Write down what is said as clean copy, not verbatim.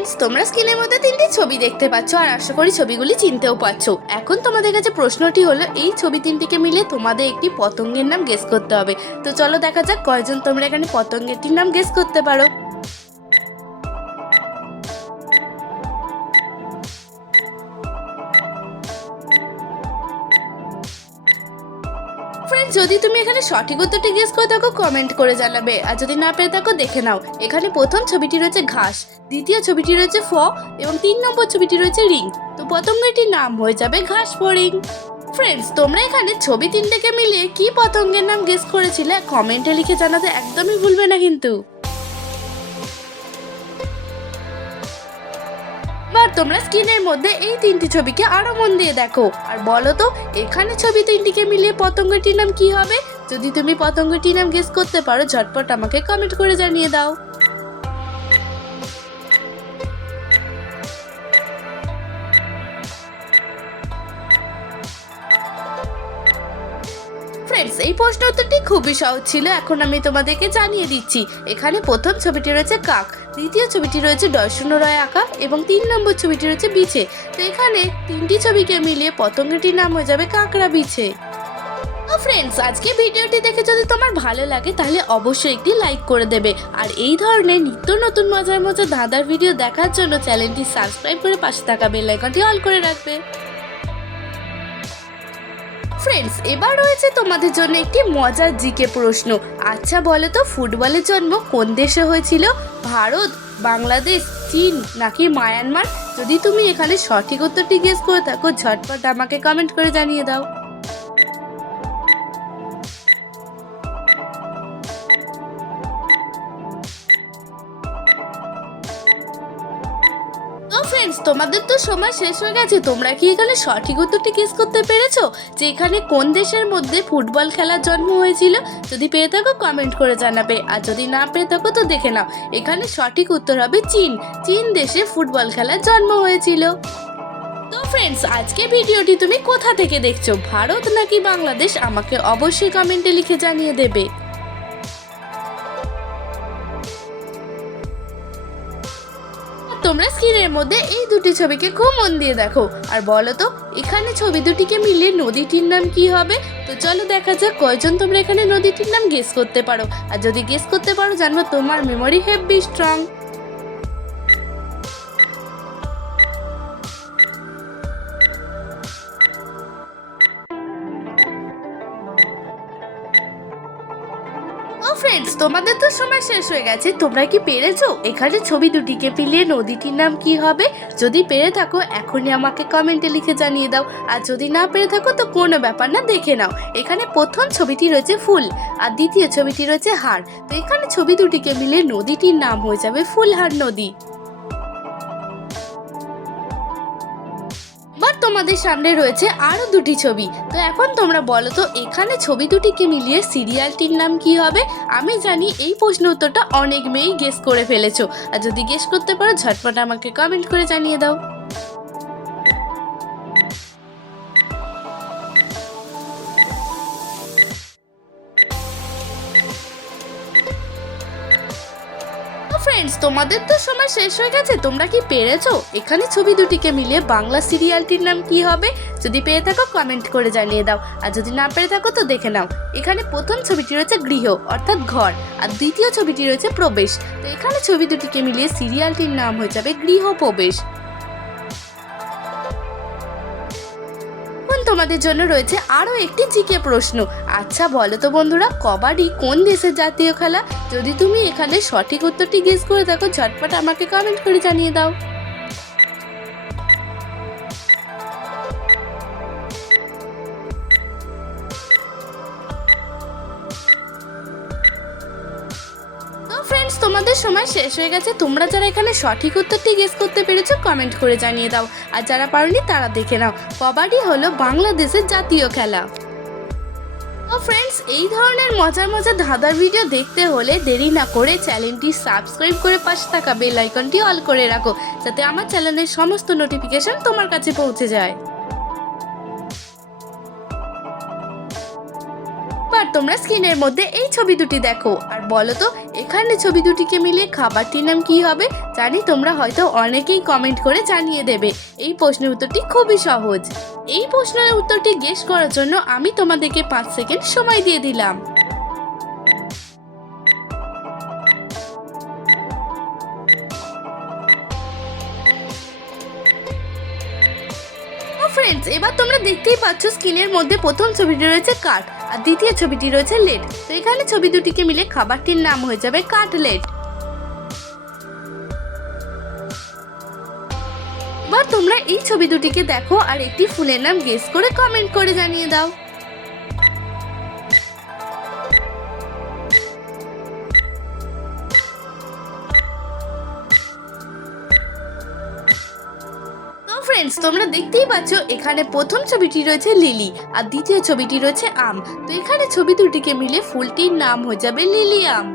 Friends, তোমরা স্ক্রিনের মধ্যে তিনটি ছবি দেখতে পাচ্ছ আর আশা করি ছবিগুলি চিনতেও পারছো। এখন তোমাদের কাছে প্রশ্নটি হলো, এই ছবি তিনটিকে মিলে তোমাদের একটি পতঙ্গের নাম গেস করতে হবে। তো চলো দেখা যাক কয়জন তোমরা এখানে পতঙ্গটির নাম গেস করতে পারো। ফ্রেন্ডস, যদি তুমি এখানে সঠিক উত্তরটি গেস করে থাকো কমেন্ট করে জানাবে, আর যদি না পেরে থাকো দেখে নাও। এখানে প্রথম ছবিটি রয়েছে ঘাস, দ্বিতীয় ছবিটি রয়েছে ফ এবং 3 নম্বর ছবিটি রয়েছে রিং। তো পতঙ্গটির নাম হয়ে যাবে ঘাস ফড়িং। ফ্রেন্ডস, তোমরা এখানে ছবি তিনটেকে মিলিয়ে কি পতঙ্গের নাম গেস করেছিলে কমেন্টে লিখে জানাতে একদমই ভুলবে না কিন্তু। এবার তোমরা স্ক্রিনের মধ্যে এই তিনটি ছবিকে আরো মন দিয়ে দেখো আর বলো তো এখানে ছবি তিনটিকে মিলিয়ে পতঙ্গটির নাম কি হবে। যদি তুমি পতঙ্গটির নাম গেস করতে পারো ঝটপট আমাকে কমেন্ট করে জানিয়ে দাও। ফ্রেন্ডস, এই প্রশ্ন উত্তরটি খুবই সহজ ছিল। এখন আমি তোমাদেরকে জানিয়ে দিচ্ছি। এখানে প্রথম ছবিটি রয়েছে কাক, দ্বিতীয় ছবিটি রয়েছে ডয়শূন্য রয় আঁকা এবং 3 নম্বর ছবিটি রয়েছে বিছে। তো এখানে তিনটি ছবিকে মিলিয়ে পতঙ্গটির নাম হয়ে যাবে কাঁকড়া বিছে। ফ্রেন্ডস, আজকে ভিডিওটি দেখে যদি তোমার ভালো লাগে তাহলে অবশ্যই একটি লাইক করে দেবে, আর এই ধরনের নিত্য নতুন মজার মজার ধাঁধার ভিডিও দেখার জন্য চ্যানেলটি সাবস্ক্রাইব করে পাশে থাকা বেল আইকনটি অল করে রাখবে। ফ্রেন্ডস, এবার রয়েছে তোমাদের জন্য একটি মজার জিকে প্রশ্ন। আচ্ছা বলো তো, ফুটবলের জন্ম কোন দেশে হয়েছিল? ভারত, বাংলাদেশ, চীন নাকি মায়ানমার? যদি তুমি এখানে সঠিক উত্তরটি গেস করে থাকো ঝটপট আমাকে কমেন্ট করে জানিয়ে দাও। ফ্রেন্ডস, তোমাদের তো সময় শেষ হয়ে গেছে। তোমরা কি এখানে সঠিক উত্তরটি গেস করতে পেরেছো যে এখানে কোন দেশের মধ্যে ফুটবল খেলার জন্ম হয়েছিল? যদি পেয়ে থাকো কমেন্ট করে জানাবে, আর যদি না পেয়ে থাকো তো দেখে নাও। এখানে সঠিক উত্তর হবে চীন। চীন দেশে ফুটবল খেলার জন্ম হয়েছিল। তো ফ্রেন্ডস, আজকে ভিডিওটি তুমি কোথা থেকে দেখছো, ভারত নাকি বাংলাদেশ? আমাকে অবশ্যই কমেন্টে লিখে জানিয়ে দেবে। তোমরা স্ক্রিনের মধ্যে এই দুটি ছবিকে খুব মন দিয়ে দেখো আর বলো তো এখানে ছবি দুটিকে মিলিয়ে নদীটির নাম কি হবে। তো চলো দেখা যাক কয়জন তোমরা এখানে নদীটির নাম গেস করতে পারো, আর যদি গেস করতে পারো জানবো তোমার মেমোরি হেভি স্ট্রং। ফ্রেন্ডস, তোমাদের তো সময় শেষ হয়ে গেছে। তোমরা কি পেরেছো এখানে ছবি দুটিকে মিলিয়ে নদীটির নাম কি হবে? যদি পেরে থাকো এখনই আমাকে কমেন্টে লিখে জানিয়ে দাও, আর যদি না পেরে থাকো তো কোনো ব্যাপার না, দেখে নাও। এখানে প্রথম ছবিটি রয়েছে ফুল আর দ্বিতীয় ছবিটি রয়েছে হাড়। তো এখানে ছবি দুটিকে মিলিয়ে নদীটির নাম হয়ে যাবে ফুলহার নদী। তোমাদের সামনে রয়েছে আরো দুটি ছবি। তো এখন তোমরা বলো তো এখানে ছবি দুটিকে মিলিয়ে সিরিয়ালটির নাম কি হবে? আমি জানি এই প্রশ্ন উত্তরটা অনেক মেয়েই গেস করে ফেলেছো, আর যদি গেস করতে পারো ঝটপট আমাকে কমেন্ট করে জানিয়ে দাও। ফ্রেন্ডস, তোমাদের তো সময় শেষ হয়ে গেছে। তোমরা কি পেরেছো এখানে ছবি দুটিকে মিলিয়ে বাংলা সিরিয়ালটির নাম কি হবে? যদি পেয়ে থাকো কমেন্ট করে জানিয়ে দাও, আর যদি না পেরে থাকো তো দেখে নাও। এখানে প্রথম ছবিটি রয়েছে গৃহ অর্থাৎ ঘর, আর দ্বিতীয় ছবিটি রয়েছে প্রবেশ। তো এখানে ছবি দুটিকে মিলিয়ে সিরিয়ালটির নাম হয়ে যাবে গৃহ প্রবেশ। তোমাদের জন্য রয়েছে আরো একটি জিকে প্রশ্ন। আচ্ছা বলো তো বন্ধুরা, কবাডি কোন দেশের জাতীয় খেলা? যদি তুমি এখানে সঠিক উত্তরটি গেস করে থাকো ঝটপট আমাকে কমেন্ট করে জানিয়ে দাও। ফ্রেন্ডস, তোমাদের সময় শেষ হয়ে গেছে। তোমরা যারা এখানে সঠিক উত্তরটি গেস করতে পেরেছো কমেন্ট করে জানিয়ে দাও, আর যারা পারোনি তারা দেখে নাও। কবাডি হলো বাংলাদেশের জাতীয় খেলা। তো ফ্রেন্ডস, এই ধরনের মজার মজার ধাঁধার ভিডিও দেখতে হলে দেরি না করে চ্যানেলটি সাবস্ক্রাইব করে পাশে থাকা বেল আইকনটি অল করে রাখো, যাতে আমার চ্যানেলের সমস্ত নোটিফিকেশন তোমার কাছে পৌঁছে যায়। তোমরা স্ক্রিনের মধ্যে এই ছবি দুটি দেখো আর বলো তো এখানে ছবি দুটিকে মিলিয়ে খাবারটির নাম কি হবে। জানি তোমরা হয়তো অনেকেই কমেন্ট করে জানিয়ে দেবে। এই প্রশ্নের উত্তরটি খুবই সহজ। এই প্রশ্নের উত্তরটি গেস করার জন্য আমি তোমাদেরকে 5 সেকেন্ড সময় দিয়ে দিলাম। ফ্রেন্ডস, এবার তোমরা দেখতেই পাচ্ছ স্ক্রিনের মধ্যে প্রথম ছবিটি রয়েছে কাঠ আর দ্বিতীয় ছবিটি রয়েছে লেট। তো এখানে ছবি দুটিকে মিলে খাবারটির নাম হয়ে যাবে কাটলেট। এবার তোমরা এই ছবি দুটিকে দেখো আর একটি ফুলের নাম গেস করে কমেন্ট করে জানিয়ে দাও। ফ্রেন্ডস, তোমরা দেখতেই পাচ্ছ এখানে প্রথম ছবিটি রয়েছে লিলি আর দ্বিতীয় ছবিটি রয়েছে আম। তো এখানে ছবি দুটিকে মিলে ফুলটির নাম হয়ে যাবে লিলি আম।